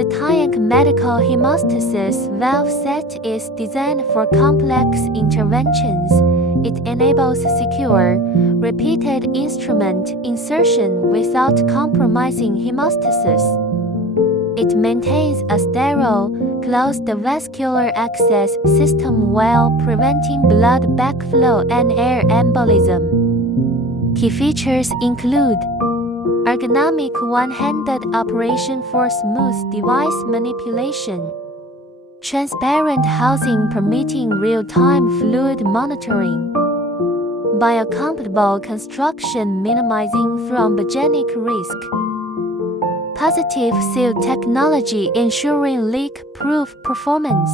The Tianck medical hemostasis valve set is designed for complex interventions. It enables secure, repeated instrument insertion without compromising hemostasis. It maintains a sterile, closed vascular access system while preventing blood backflow and air embolism. Key features include ergonomic one-handed operation for smooth device manipulation, transparent housing permitting real-time fluid monitoring, biocompatible construction minimizing thrombogenic risk, positive seal technology ensuring leak-proof performance.